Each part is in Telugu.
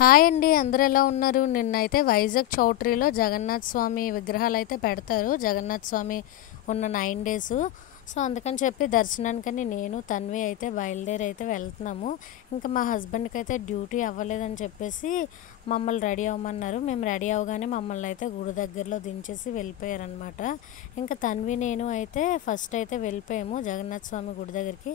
హాయ్ అండి, అందరూ ఎలా ఉన్నారు? నిన్నైతే వైజాగ్ చౌట్రీలో జగన్నాథ్ స్వామి విగ్రహాలు అయితే పెడతారు. జగన్నాథ్ స్వామి ఉన్న 9 డేస్. సో అందుకని చెప్పి దర్శనానికని నేను తన్వి అయితే బయలుదేరి అయితే వెళ్తున్నాము. ఇంకా మా హస్బెండ్కి అయితే డ్యూటీ అవ్వలేదని చెప్పేసి మమ్మల్ని రెడీ అవ్వమన్నారు. మేము రెడీ అవ్వగానే మమ్మల్ని అయితే గుడి దగ్గరలో దించేసి వెళ్ళిపోయారనమాట. ఇంకా తన్వి నేను అయితే ఫస్ట్ అయితే వెళ్ళిపోయాము జగన్నాథ్ స్వామి గుడి దగ్గరికి.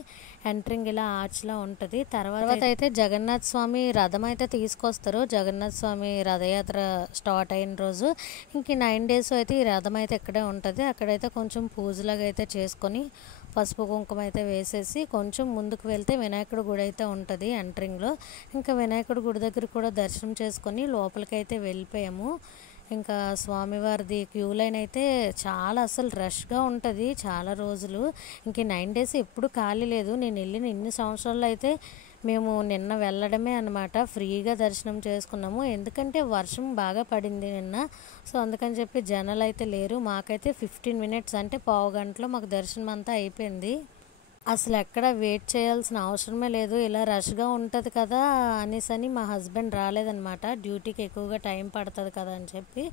ఎంట్రింగ్ ఇలా ఆర్చ్లా ఉంటుంది. తర్వాత అయితే జగన్నాథ్ స్వామి రథం అయితే తీసుకొస్తారు. జగన్నాథ్ స్వామి రథయాత్ర స్టార్ట్ అయిన రోజు ఇంక 9 డేస్ అయితే ఈ రథం అయితే ఇక్కడే ఉంటుంది. అక్కడైతే కొంచెం పూజలాగా అయితే చేసుకొని పసుపు కుంకుమ అయితే వేసేసి కొంచెం ముందుకు వెళ్తే వినాయకుడి గుడి అయితే ఉంటుంది ఎంట్రింగ్లో. ఇంకా వినాయకుడి గుడి దగ్గర కూడా దర్శనం చేసుకొని లోపలికి అయితే వెళ్ళిపోయాము. ఇంకా స్వామివారిది క్యూ లైన్ అయితే చాలా అసలు రష్గా ఉంటుంది చాలా రోజులు. ఇంక 9 డేస్ ఎప్పుడు ఖాళీ లేదు. నేను వెళ్ళిన ఇన్ని సంవత్సరాలు అయితే మేము నిన్న వెళ్ళడమే అనమాట. ఫ్రీగా దర్శనం చేసుకున్నాము. ఎందుకంటే వర్షం బాగా పడింది నిన్న. సో అందుకని చెప్పి జనాలు అయితే లేరు. మాకైతే 15 మినిట్స్ అంటే పావు గంటలో మాకు దర్శనం అంతా అయిపోయింది. అసలు ఎక్కడ వెయిట్ చేయాల్సిన అవసరమే లేదు. ఇలా రష్గా ఉంటుంది కదా అనేసని మా హస్బెండ్ రాలేదనమాట. డ్యూటీకి ఎక్కువగా టైం పడుతుంది కదా అని చెప్పి.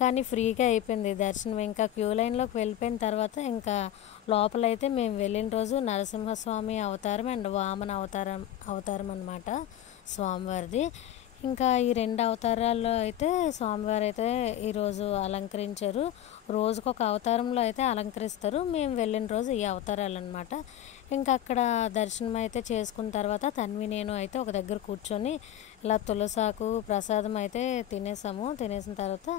కానీ ఫ్రీగా అయిపోయింది దర్శనం. ఇంకా క్యూ లైన్లోకి వెళ్ళిపోయిన తర్వాత ఇంకా లోపలైతే మేము వెళ్ళిన రోజు నరసింహస్వామి అవతారం అండ్ వామన అవతారం అనమాట స్వామివారిది. ఇంకా ఈ 2 అవతారాల్లో అయితే స్వామివారు అయితే ఈరోజు అలంకరించారు. రోజుకొక అవతారంలో అయితే అలంకరిస్తారు. మేము వెళ్ళిన రోజు ఈ అవతారాలు అనమాట. ఇంకా అక్కడ దర్శనం అయితే చేసుకున్న తర్వాత తన్వి నేను అయితే ఒక దగ్గర కూర్చొని ఇలా తులసాకు ప్రసాదం అయితే తినేసాము. తినేసిన తర్వాత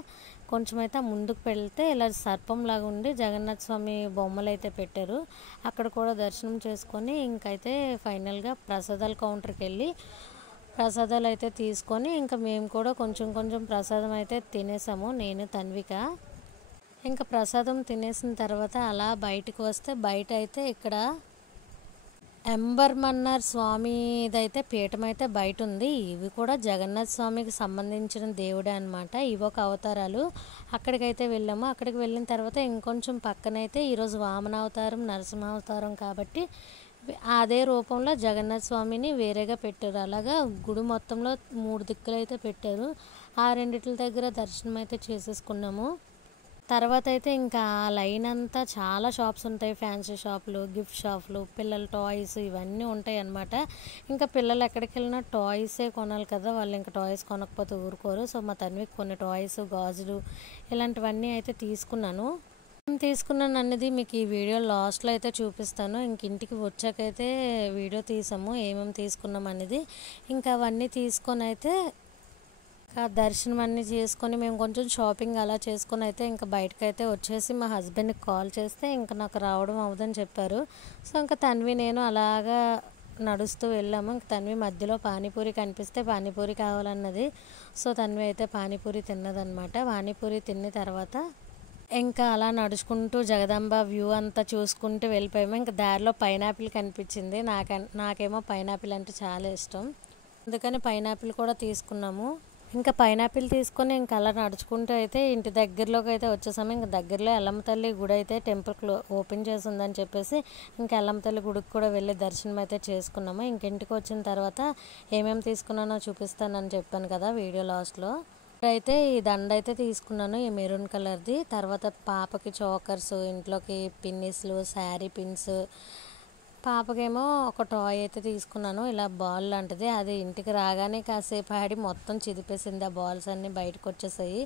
కొంచెం అయితే ముందుకు వెళ్తే ఇలా సర్పంలాగా ఉండి జగన్నాథ్ స్వామి బొమ్మలు అయితే పెట్టారు. అక్కడ కూడా దర్శనం చేసుకొని ఇంకైతే ఫైనల్గా ప్రసాదాల కౌంటర్కి వెళ్ళి ప్రసాదాలు అయితే తీసుకొని ఇంకా మేము కూడా కొంచెం కొంచెం ప్రసాదం అయితే తినేసాము, నేను తన్విక. ఇంకా ప్రసాదం తినేసిన తర్వాత అలా బయటకు వస్తే బయట అయితే ఇక్కడ ఎంబర్మన్నార్ స్వామిదైతే పీఠం అయితే బయట ఉంది. ఇవి కూడా జగన్నాథ్ స్వామికి సంబంధించిన దేవుడే అనమాట. ఇవి ఒక అవతారాలు. అక్కడికైతే వెళ్ళాము. అక్కడికి వెళ్ళిన తర్వాత ఇంకొంచెం పక్కనైతే ఈరోజు వామన అవతారం నరసింహ అవతారం కాబట్టి అదే రూపంలో జగన్నాథ్ స్వామిని వేరేగా పెట్టారు. అలాగా గుడి మొత్తంలో 3 దిక్కులు అయితే పెట్టారు. ఆ రెండిట్ల దగ్గర దర్శనం అయితే చేసేసుకున్నాము. తర్వాత అయితే ఇంకా ఆ లైన్ అంతా చాలా షాప్స్ ఉంటాయి. ఫ్యాన్సీ షాపులు, గిఫ్ట్ షాపులు, పిల్లల టాయ్స్ ఇవన్నీ ఉంటాయి అన్నమాట. ఇంకా పిల్లలు ఎక్కడికి వెళ్ళినా టాయ్సే కొనాలి కదా, వాళ్ళు ఇంకా టాయ్స్ కొనకపోతే ఊరుకోరు. సో మా తన్వికి కొన్ని టాయ్స్, గాజులు ఇలాంటివన్నీ అయితే తీసుకున్నాను అన్నది మీకు ఈ వీడియో లాస్ట్లో అయితే చూపిస్తాను. ఇంక ఇంటికి వచ్చాకైతే వీడియో తీసాము ఏమేమి తీసుకున్నాం అనేది. ఇంకా అవన్నీ తీసుకొని అయితే దర్శనం అన్నీ చేసుకొని మేము కొంచెం షాపింగ్ అలా చేసుకొని అయితే ఇంకా బయటకైతే వచ్చేసి మా హస్బెండ్కి కాల్ చేస్తే ఇంకా నాకు రావడం అవ్వదని చెప్పారు. సో ఇంకా తన్వి నేను అలాగా నడుస్తూ వెళ్ళాము. ఇంక తన్వి మధ్యలో పానీపూరి కనిపిస్తే పానీపూరి కావాలన్నది. సో తన్వి అయితే పానీపూరి తిన్నదనమాట. పానీపూరి తిన్న తర్వాత ఇంకా అలా నడుచుకుంటూ జగదాంబ వ్యూ అంతా చూసుకుంటూ వెళ్ళిపోయాము. ఇంకా దారిలో పైనాపిల్ కనిపించింది. నాకేమో పైనాపిల్ అంటే చాలా ఇష్టం. అందుకని పైనాపిల్ కూడా తీసుకున్నాము. ఇంకా పైనాపిల్ తీసుకొని ఇంకా అలా నడుచుకుంటూ అయితే ఇంటి దగ్గరలోకి అయితే వచ్చేసాము. ఇంకా దగ్గరలో ఎల్లమ్మ తల్లి గుడి అయితే టెంపుల్ ఓపెన్ చేసి ఉందని చెప్పేసి ఇంకా ఎల్లమ్మ తల్లి గుడికి కూడా వెళ్ళి దర్శనం అయితే చేసుకున్నాము. ఇంటికి వచ్చిన తర్వాత ఏమేమి తీసుకున్నానో చూపిస్తానని చెప్పాను కదా వీడియో లాస్ట్లో. అయితే ఈ దండ అయితే తీసుకున్నాను, ఈ మెరూన్ కలర్ది. తర్వాత పాపకి చోకర్స్, ఇంట్లోకి పిన్నిస్లు, శారీ పిన్స్. పాపకేమో ఒక టాయ్ అయితే తీసుకున్నాను, ఇలా బాల్ లాంటిది. అది ఇంటికి రాగానే కాసేపు ఆడి మొత్తం చిదిపేసింది. ఆ బాల్స్ అన్నీ బయటకు వచ్చేసాయి.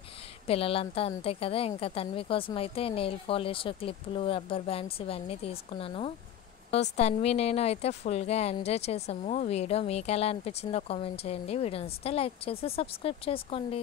పిల్లలంతా అంతే కదా. ఇంకా తన్వి కోసం అయితే నెయిల్ పాలిష్, క్లిప్పులు, రబ్బర్ బ్యాండ్స్ ఇవన్నీ తీసుకున్నాను. రోజు తన్వి నేను అయితే ఫుల్గా ఎంజాయ్ చేసాము. వీడియో మీకు ఎలా అనిపించిందో కామెంట్ చేయండి. వీడియో నచ్చితే లైక్ చేసి సబ్స్క్రైబ్ చేసుకోండి.